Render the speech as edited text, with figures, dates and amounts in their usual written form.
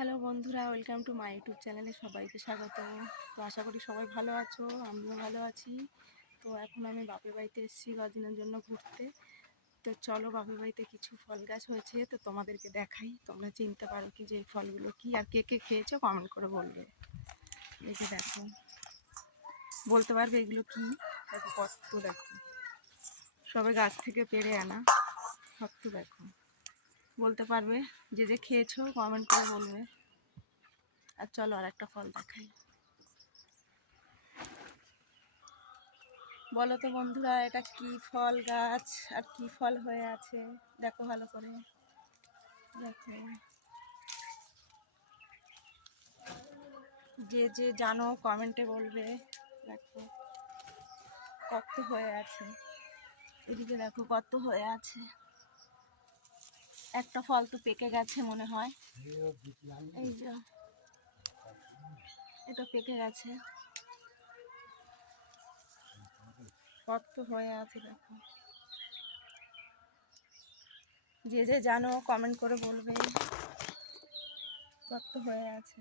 Hello বন্ধুরা, welcome to my YouTube চ্যানেলে সবাইকে স্বাগত। তো আশা করি সবাই ভালো আছো, আমিও ভালো আছি। তো এখন আমি বাপের বাড়িতে এসেছি কদিনের জন্য ঘুরতে। তো চলো, বাপের বাড়িতে কিছু ফল গাছ হয়েছে, তো তোমাদেরকে দেখাই, তোমরা চিনতে পারো কি যে এই ফলগুলো কি, আর কে কে খেয়েছো কমেন্ট করে বলবে। এই যে দেখো, বলতে পারবে এগুলো কি? দেখো কত, দেখো সবে গাছ থেকে পেড়ে আনা, কত দেখো। বলতে পারবে, যে যে খেয়েছো কমেন্ট করে বলবে। আর চলো আর একটা ফল দেখাই। বলো তো বন্ধুরা, এটা কি ফল গাছ আর কি ফল হয়ে আছে? দেখো ভালো করে, দেখো। যে যে জানো কমেন্টে বলবে। দেখো কত হয়ে আছে, এদিকে দেখো কত হয়ে আছে। একটা ফল তো পেকে গেছে মনে হয়, এই যে এটা পেকে গেছে। কত হয়ে আছে দেখো। যে যে জানো কমেন্ট করে বলবে কত হয়ে আছে।